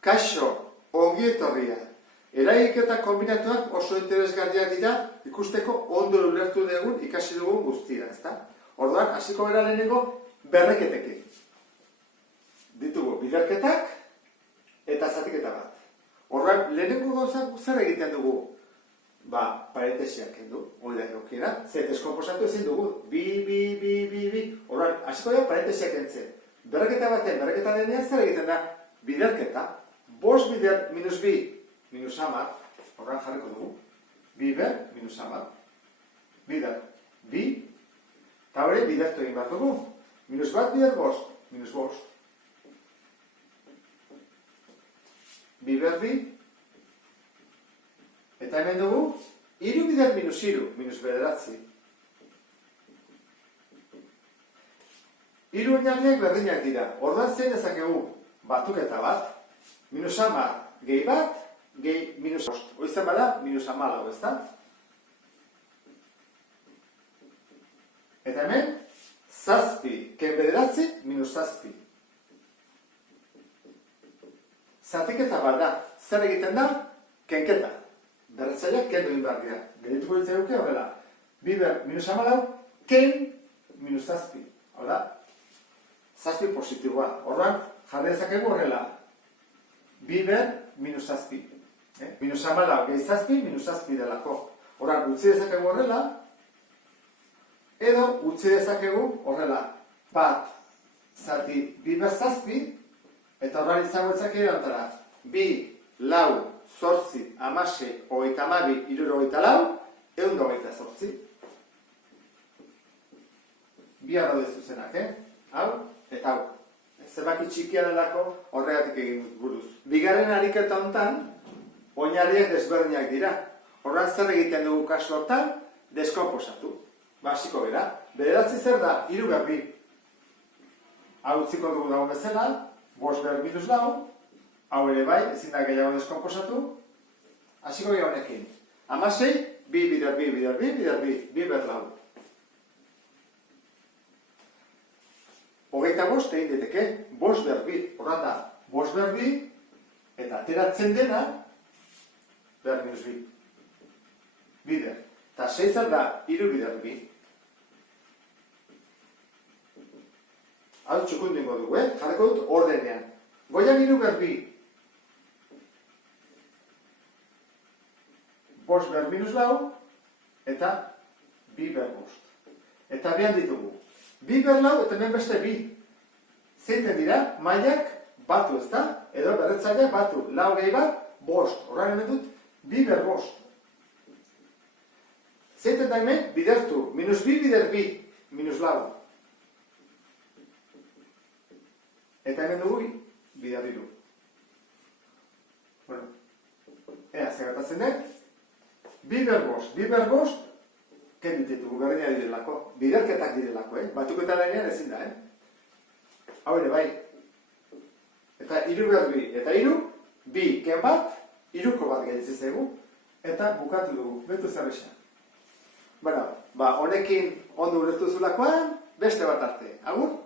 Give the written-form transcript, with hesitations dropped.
Kaixo, ongi etorria. Eragiketa kombinatuak oso interesgarriak dira ikusteko ondo ulertu dugun ikasi dugun guztia, ezta? Orduan, hasiko gara lehenengo berreketekin. Ditugu biderketak eta zatiketa bat. Orduan, lehenengo gauzak zer egiten dugu? Parentesiak kendu, hori da egokiena, ze deskomposatu ezin dugu. Bi. Orduan, hasiko gara parentesiak kentzen. Berreketa baten, berreketa denean zer egiten da? Biderketa. 5 bider minus bi minus 10, horren jarriko dugu. Bider minus 10. Bider, bi. Eta hori bidertu egin behar dugu. Minus bat bider 5, minus 5. Bider bi. Eta hemen dugu, 3 bider minus 3, minus bederatzi. 3 oinarriak berdinak dira. Orduan zein ezakegu batuketa bat. Minus 10 gehi bat, gehi minus 5. Oizan bada, minus 14, ezta? Eta hemen, zazpi, ken bederatzi, minus zazpi. Zatiketa bat da, zer egiten da? Kenketa. Berretzaileak kendu egin behar dira. Gerituko ditzen duke horrela. Biber minus 14, ken minus zazpi. Hau da, zazpi positiboa. Horran, jarri dezakegu horrela. Biber minus zazpi. Minus 14 gehi zazpi, minus zazpi delako. Horran, utzi dezakegu horrela, edo utzi dezakegu horrela. Bat, zati, biber zazpi, eta horran izango etzake erantara. 2, 4, 8, 16, 32, 64, 128. Bi arrode zuzenak, hau eta hau. Zenbaki txikia delako horregatik egin buruz. Bigarren ariketa honetan, oinarriak desberdinak dira. Horran zer egiten dugu kasu hortan, deskomposatu. Basiko bera. Bederatzi zer da, 3 behar 2. Hau utziko dugu dago bezala, 5 behar minus 4. Hau ere bai, ezin da gehiago deskomposatu. Hasiko gara honekin. 16, 2 bider 2 bider 2 bider 2, 2 behar 4. 25 egin diteke, 5 behar 2. Horran da, 5 behar 2, eta ateratzen dena, behar minus 2. Bider. Eta 6 zer da, 3 bider 2. Hau txukundingo dugu, jarriko dut ordenean. Goian 3 behar 2. 5 behar minus 4, eta 2 behar 5. Eta behan ditugu. 2 behar 4 eta hemen beste 2. Zeiten dira, mailak batu, ezta? Edo berretzaileak batu. 4 gehi bat, 5. Horran hemen dut, 2 behar 5. Zeiten da hemen, bidertu. Minus 2 bider 2, minus 4. Eta hemen dugu, bider 2. Bueno, ea, zegatatzen den. 2 behar 5, 2 behar 5, ken ditugu, berdina direlako. Biderketak direlako, Batuketa denean ezin da, Hau ere bai. Eta 3 behar 2, eta 3, 2, ken bat, 3ko bat gelitze zaigu, eta bukatu dugu, betu zerrexan. Bueno, honekin ondo ulertu zulakoan, beste bat arte. Agur?